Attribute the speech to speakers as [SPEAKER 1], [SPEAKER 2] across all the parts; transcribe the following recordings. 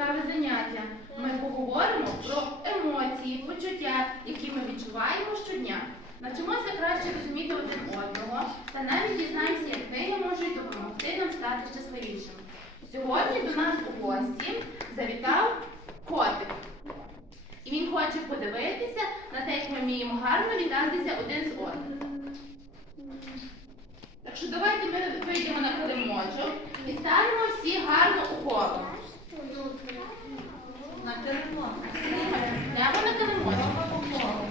[SPEAKER 1] цікаве заняття. Ми поговоримо про емоції, почуття, які ми відчуваємо щодня. Навчимося краще розуміти один одного та навіть дізнаємося, як книги можуть допомогти нам стати щасливішими. Сьогодні до нас у гості завітав котик. І він хоче подивитися на те, як ми вміємо гарно вітатися один з одним. Так що давайте ми вийдемо на килимочок і станемо всі гарно у коло.
[SPEAKER 2] На килимок.
[SPEAKER 1] Йдемо на килимочок.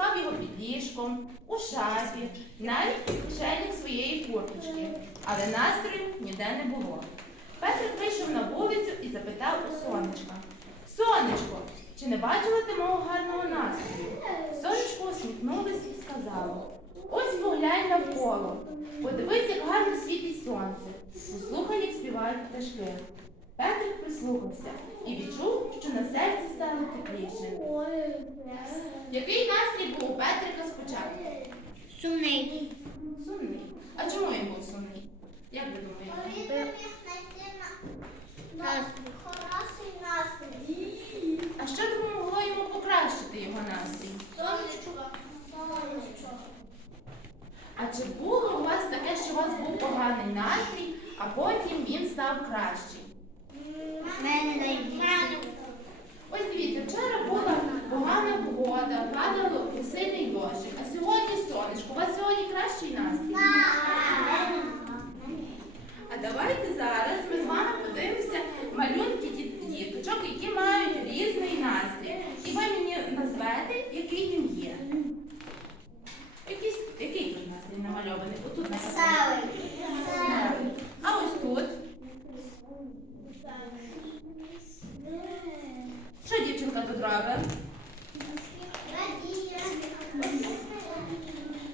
[SPEAKER 1] Шукав його під ліжком, у шафі, навіть під кишенях своєї курточки, але настрою ніде не було. Петр вийшов на вулицю і запитав у сонечка: Сонечко, чи не бачила ти мого гарного настрою? Сонечко усміхнулося і сказало: Ось поглянь навколо. Подивись, як гарно світить сонце. Послухай, як співають пташки. Петрик прислухався і відчув, що на серці стало тепліше. Який настрій був у Петрика спочатку?
[SPEAKER 3] Сумний.
[SPEAKER 1] Сумний. А чому він був сумний? Як ви думаєте?
[SPEAKER 3] Хороший настрій.
[SPEAKER 1] А що допомогло йому покращити його настрій?
[SPEAKER 3] Сонечко. Сонечко.
[SPEAKER 1] А чи було у вас таке, що у вас був поганий настрій, а потім він став кращий?
[SPEAKER 3] Мене найбільше.
[SPEAKER 1] Ось дивіться, вчора була погана погода, падало сильний дощик, а сьогодні сонечко. У вас сьогодні кращий настрій? А давайте зараз ми з вами подивимося малюнки діточок, які мають різний настрій. І ви мені назвете, який він є. Якийсь, який тут настрій намальований? Отут написано.
[SPEAKER 3] Веселий. Що дівчинка тут робить?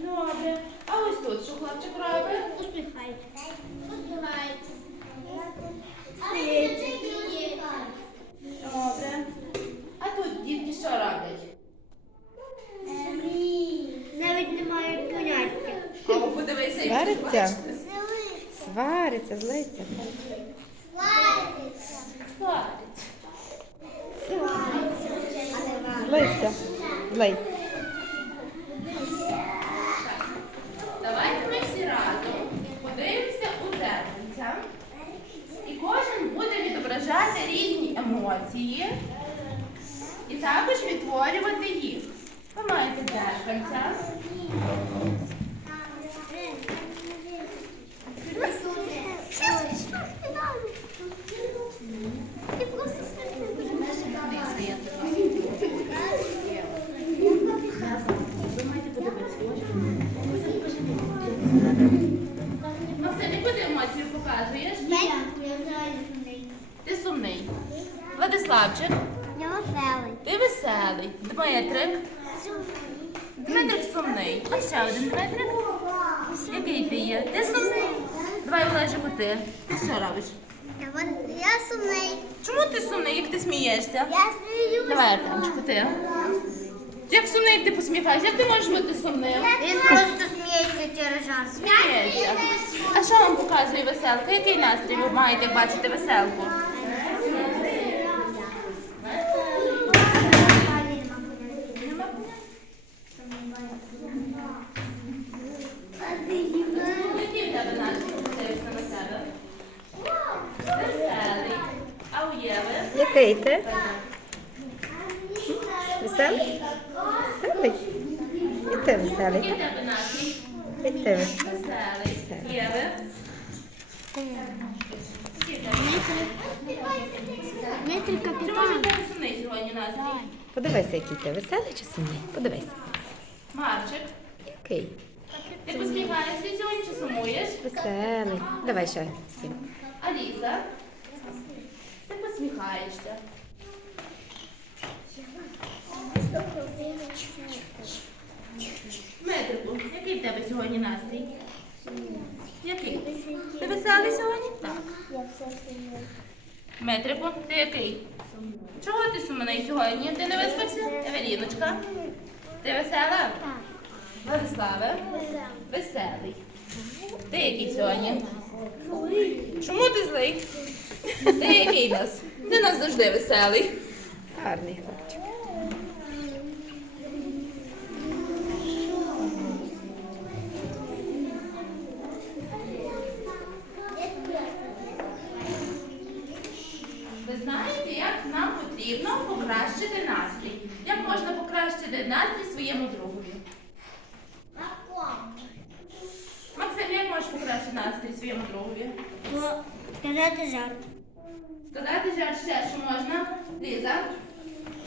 [SPEAKER 3] Добре.
[SPEAKER 1] А ось тут що хлопчик робить?
[SPEAKER 3] Усміхається.
[SPEAKER 1] Добре. А
[SPEAKER 4] тут
[SPEAKER 3] дітки
[SPEAKER 4] що роблять? Навіть немає поняття.
[SPEAKER 3] О, подивися, як Свариться? бачите.
[SPEAKER 1] Свариться,
[SPEAKER 4] злиться. Злий.
[SPEAKER 1] Давайте ми всі разом подивимося у зеркальця. І кожен буде відображати різні емоції і також відтворювати їх. Ви маєте зеркальця.
[SPEAKER 3] Ти просто
[SPEAKER 1] Максим, яку ти емоцію показуєш? Ти сумний. Владиславчик,
[SPEAKER 3] Я веселий.
[SPEAKER 1] ти веселий. Дмитрик. Дмитрик сумний. А ще один Дмитрик. Який ти є? Ти сумний. Давай, Олежику, ти. Ти що робиш?
[SPEAKER 3] Я сумний.
[SPEAKER 1] Чому ти сумний, як ти смієшся?
[SPEAKER 3] Я сміюся.
[SPEAKER 1] Давай, Артемчику, ти. Як сумний, як ти посміхаєшся? Як ти можеш бути сумним?
[SPEAKER 3] Він просто сміється через.
[SPEAKER 1] Сміється. А що вам показує веселка? Який настрій ви маєте, як бачите веселку? Який
[SPEAKER 4] ти? Веселий? Веселий? І ти веселий.
[SPEAKER 1] в тебе настрій?
[SPEAKER 4] І ти веселий.
[SPEAKER 1] Веселий.
[SPEAKER 3] Дмитрий
[SPEAKER 1] сьогодні?
[SPEAKER 4] Подивися, який ти веселий чи сумний? Подивись.
[SPEAKER 1] Марчик,
[SPEAKER 4] Який?
[SPEAKER 1] ти посміхаєшся сьогодні чи сумуєш?
[SPEAKER 4] Веселий. Давай ще всім.
[SPEAKER 1] Аліза, ти посміхаєшся. Дмитрику, який в тебе сьогодні настрій? Який? Ти веселий сьогодні? Так. Дмитрику, ти який? Чого ти сумний сьогодні? Ти не виспався? Евеліночка? Ти весела? Владиславе? Веселий. Ти який сьогодні? Чому ти злий? Ти який нас? Ти нас завжди веселий.
[SPEAKER 4] Гарний хлопчик.
[SPEAKER 1] Своєму другові? Максим, як можеш покращити настрій своєму другові?
[SPEAKER 3] Сказати жарт.
[SPEAKER 1] Сказати жарт ще, що можна? Ліза?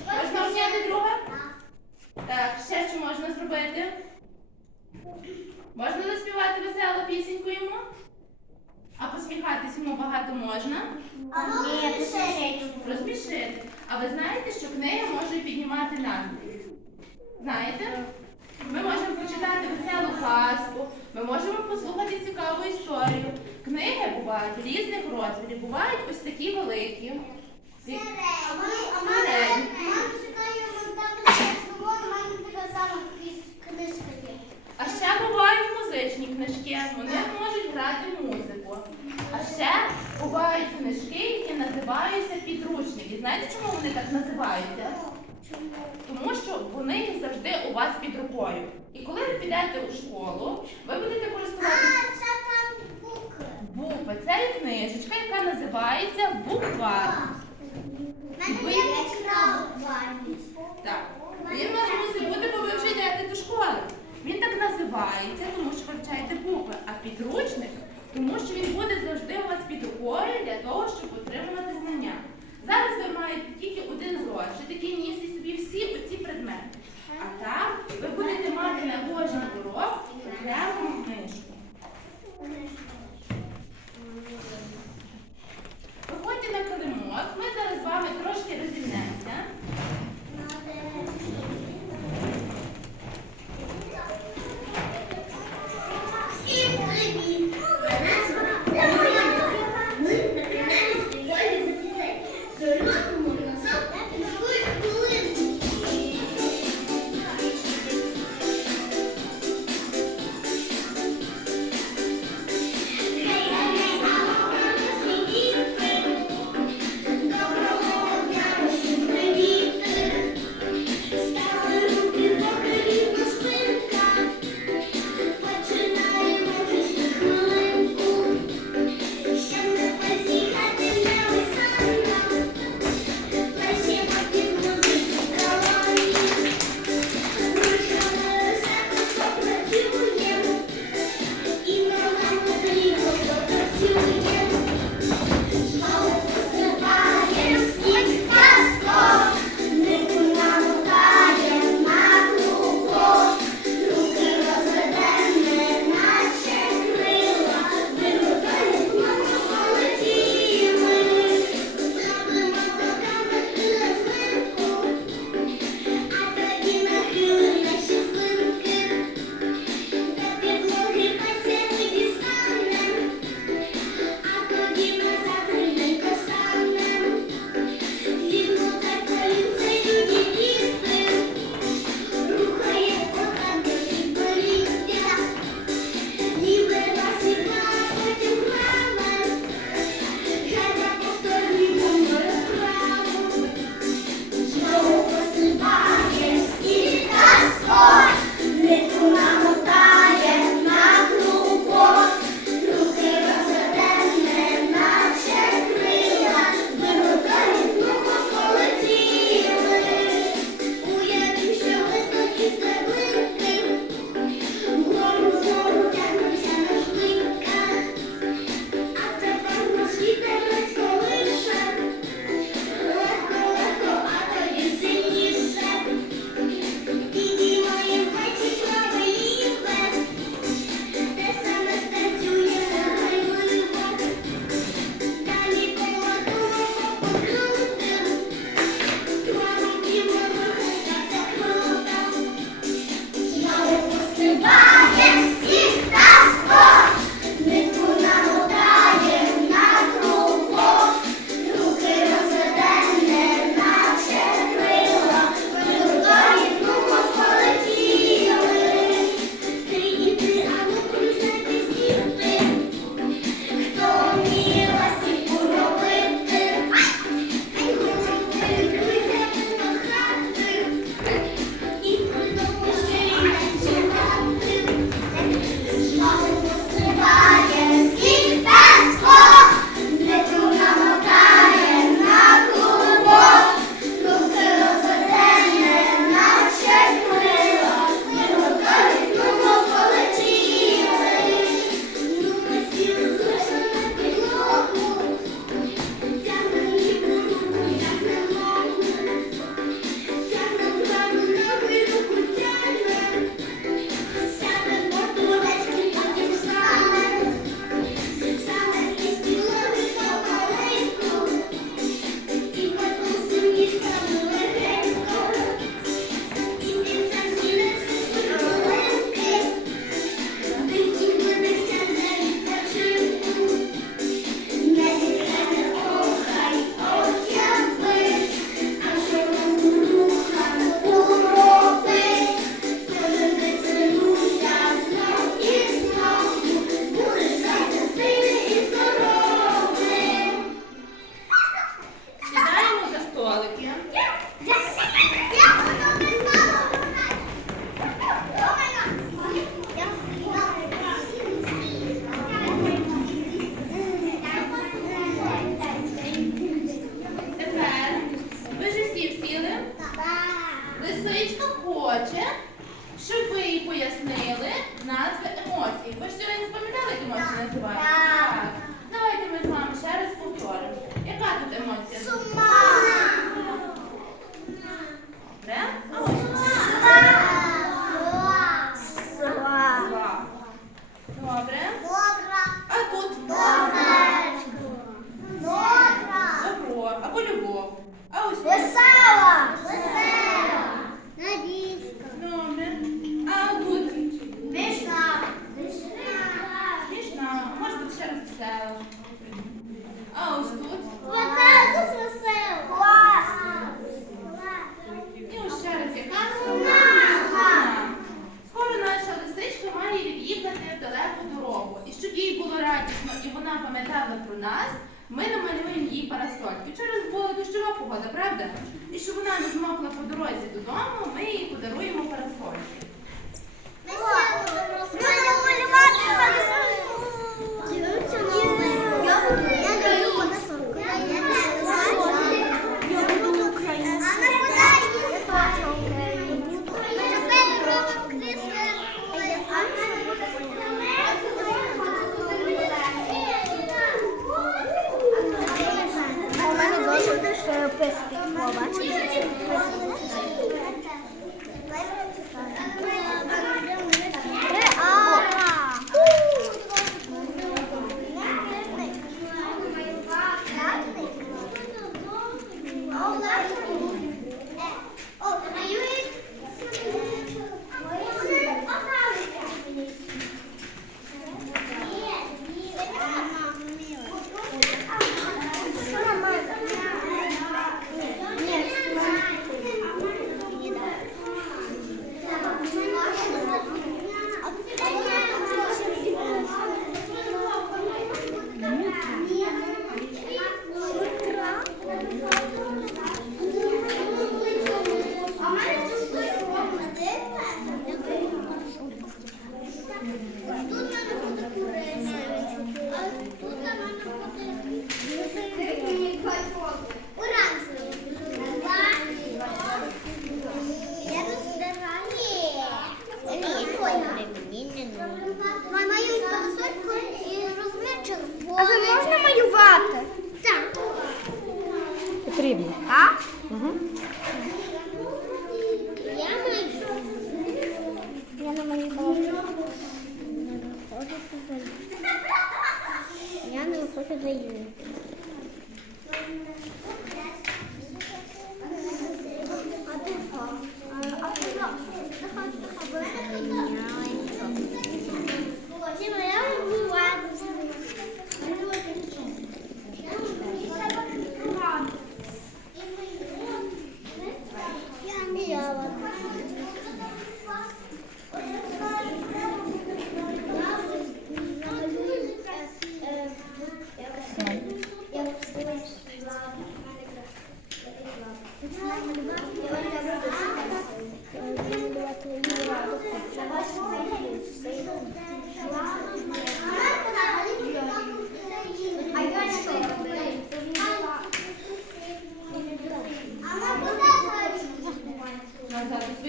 [SPEAKER 1] Можна обняти друга? Так, ще що можна зробити? Можна заспівати веселу пісеньку йому? А посміхатись йому багато можна?
[SPEAKER 3] Посмотреть.
[SPEAKER 1] Розмішити. А ви знаєте, що книги можуть піднімати настрій? Знаєте? Ми можемо прочитати веселу казку, ми можемо послухати цікаву історію. Книги бувають різних розмірів, бувають ось такі великі. Ці- Середні. А ще бувають музичні книжки, вони можуть грати музику. А ще бувають книжки, які називаються підручники. Знаєте, чому вони так називаються? Тому що вони завжди у вас під рукою. І коли ви підете у школу, ви будете користуватися букви. Це є книжечка, яка називається буква. Так. Він вас мусить бути, бо ви вже йдете до школи. Він так називається, тому що вивчаєте букви, а підручник, тому що він буде завжди у вас під рукою для того, щоб отримувати знання. Зараз ви маєте тільки один зошит, який містить собі всі оці предмети. А там ви будете мати на кожен урок окрему книжку. Виходьте на килимок, ми зараз з вами трошки розімнемося.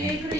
[SPEAKER 1] favor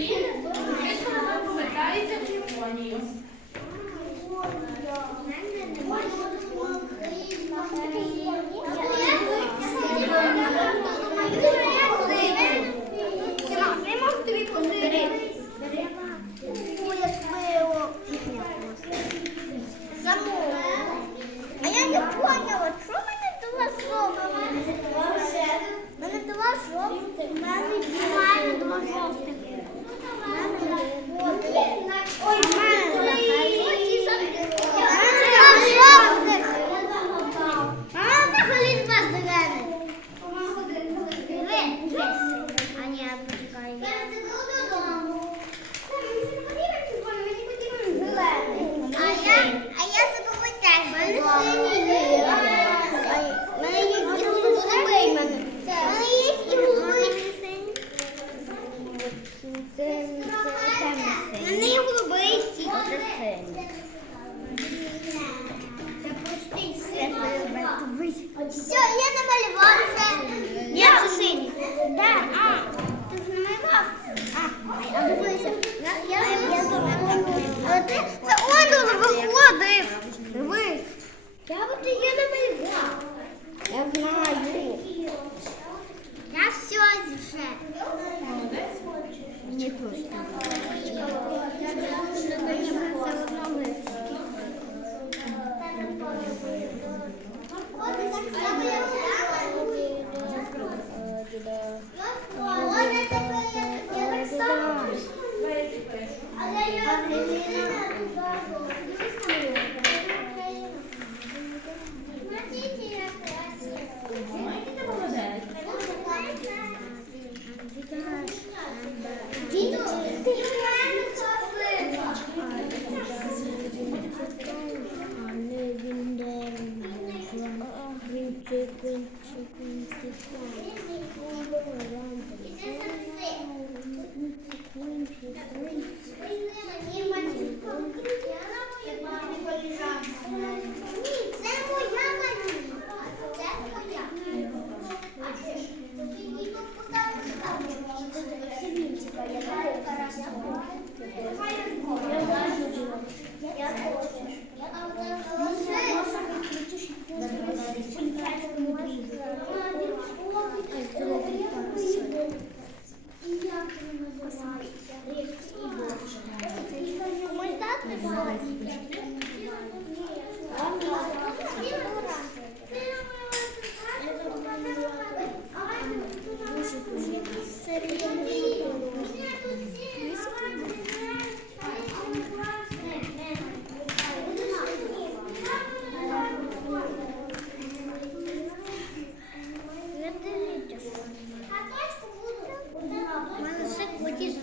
[SPEAKER 1] Ось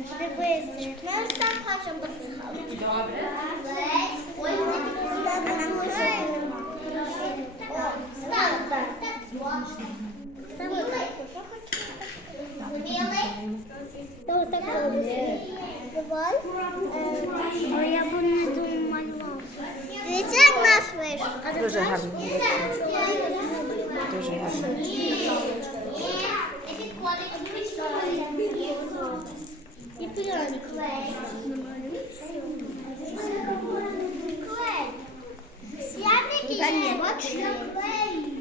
[SPEAKER 3] Дивись, ми ось так хочемо посихати.
[SPEAKER 1] Добре.
[SPEAKER 3] Ой, а нам уже так. Давай так робити. Давай. А я б не думала. Дивіться, як наш вийшов.
[SPEAKER 4] Дуже гарно. Дуже гарно.
[SPEAKER 3] І пряник. Ось.